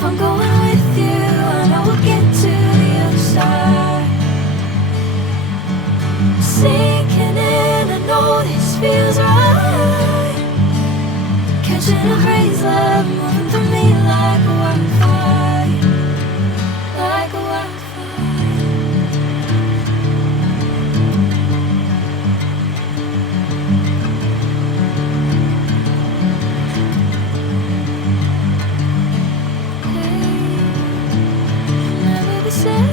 If I'm going with you, I know we'll get to the other side. Sinking in, I know this feels right. Catching a haze, love moving through me like a wildfire, like a wildfire. Never the same.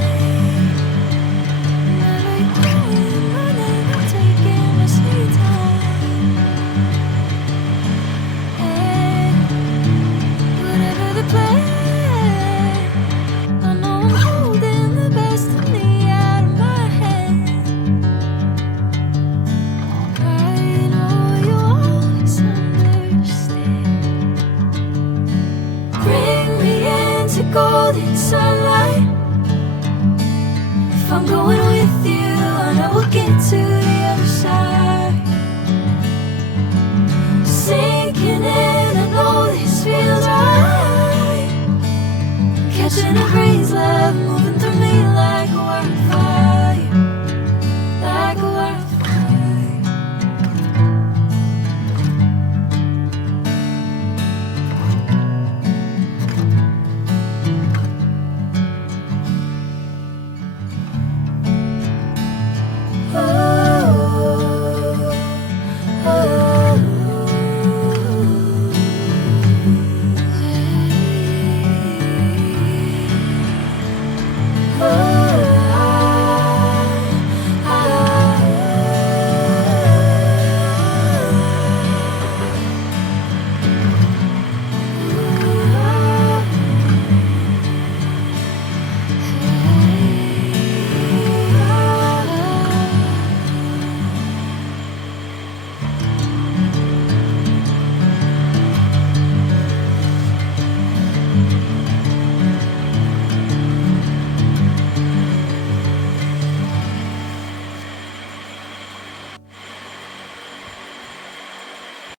Never you calling my name, I'm taking my sweet time. And whatever the plan, I know I'm holding the best of me out of my hand. I know you always understand. Bring me into golden sunlight. If I'm going with you, I know we'll get to the other side. Sinking in, I know this feels right.